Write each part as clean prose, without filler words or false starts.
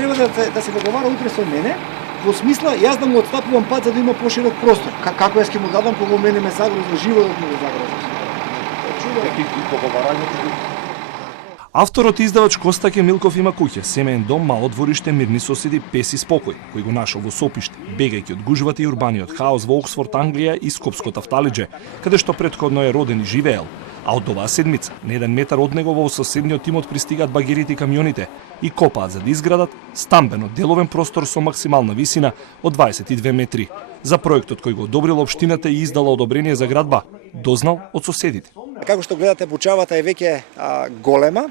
треба да се договара утре со мене, во смисла јас да му отстапувам пат за да има поширок простор. Како јас ќе му дадам кога мене ме загроза животот му го загроза. Авторот и издавач Костаке Милков има куќа, семеен дом, мало двориште, мирни соседи, пес и спокој, кој го нашол во Сопиште, бегајќи од гужвата и урбаниот хаос во Оксфорд, Англија и Скопското Тавталиџе, каде што претходно е роден и живеел. А од оваа седмица, на 1 метар од него во соседниот имот пристигаат багерите и камионите и копаат за да изградат стамбено деловен простор со максимална висина од 22 метри. За проектот кој го одобрила општината и издала одобрение за градба, дознал од соседите. Како што гледате, Бучавата е веќе голема.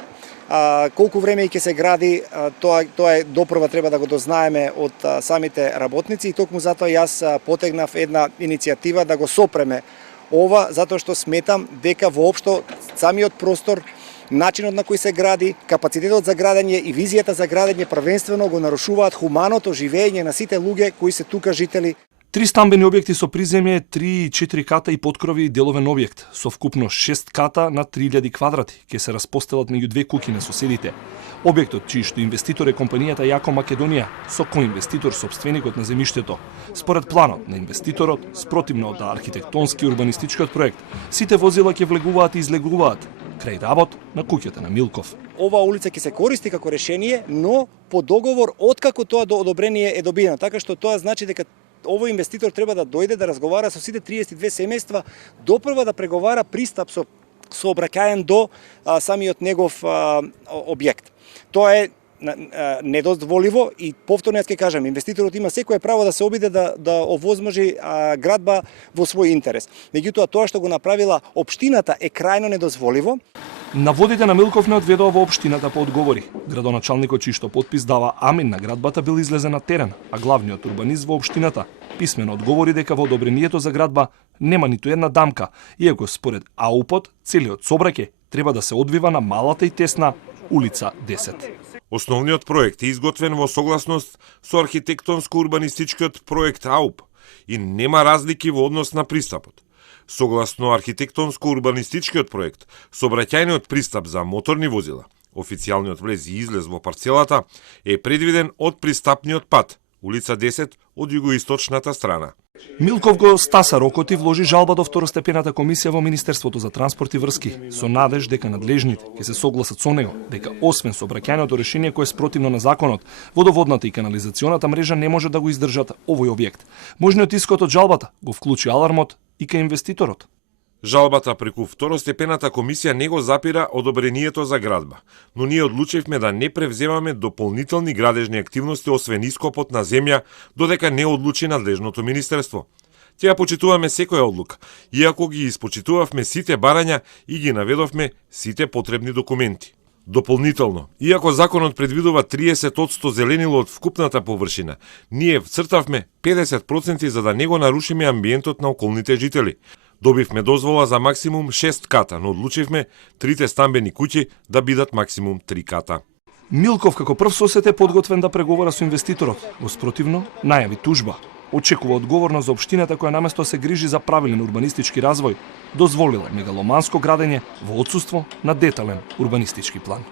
Колку време ќе се гради, тоа е допрва треба да го дознаеме од самите работници и токму затоа јас потегнав една иницијатива да го сопреме ова, затоа што сметам дека воопшто самиот простор, начинот на кој се гради, капацитетот за градење и визијата за градење првенствено го нарушуваат хуманото живење на сите луѓе кои се тука жители. 3 стамбени објекти со приземје, 3 и 4 ката и поткрови и деловен објект, со вкупно 6 ката на 3000 квадрати, ќе се распостелат меѓу 2 куќи на соседите. Објектот, чиј што инвеститор е компанијата Јако Македонија, со коинвеститор собственикот на земјиштето. Според планот на инвеститорот, спротивно од архитектонски и урбанистичкиот проект, сите возила ќе влегуваат и излегуваат крај работ на куќата на Милков. Оваа улица ќе се користи како решение, но по договор откако тоа одобрение е добиено, така што тоа значи дека овој инвеститор треба да дојде да разговара со сите 32 семејства, допрва да преговара пристап со обраќаен до самиот негов објект. Тоа е недозволиво и повторно јас ќе кажам, инвеститорот има секое право да се обиде да овозможи градба во свој интерес. Меѓутоа тоа што го направила општината е крајно недозволиво. Наводите на Милков не одведоа во општината по одговори. Градоначалникот чиј што подпис дава амин на градбата бил излезен на терен, а главниот урбанист во општината писмено одговори дека во одобрението за градба нема ниту една дамка, иако според АУПот целиот сообраќај треба да се одвива на малата и тесна улица 10. Основниот проект е изготвен во согласност со архитектонско-урбанистичкиот проект АУП и нема разлики во однос на пристапот. Согласно архитектонско-урбанистичкиот проект, сообраќајниот пристап за моторни возила, официјалниот влез и излез во парцелата е предвиден од пристапниот пат, улица 10 од југоисточната страна. Милков го стаса рокот и вложи жалба до второстепената комисија во Министерството за транспорт и врски, со надеж дека надлежните ќе се согласат со него, дека освен сообраќајното решение кое е спротивно на законот, водоводната и канализационата мрежа не може да го издржат овој објект. Можниот исход од жалбата го вклучи алармот и кај инвеститорот. Жалбата преку второстепената комисија не го запира одобрението за градба, но ние одлучивме да не превземаме дополнителни градежни активности освен ископот на земја, додека не одлучи надлежното министерство. Ќе почитуваме секоја одлука, иако ги испочитувавме сите барања и ги наведовме сите потребни документи. Дополнително, иако законот предвидува 30% зеленило од вкупната површина, ние вцртавме 50% за да не го нарушиме амбиентот на околните жители. Добивме дозвола за максимум 6 ката, но одлучивме 3 стамбени куќи да бидат максимум 3 ката. Милков како прв сосед е подготвен да преговара со инвеститорот, во спротивно најави тужба. Очекува одговорност за општината која наместо се грижи за правилен урбанистички развој, дозволила мегаломанско градење во отсуство на детален урбанистички план.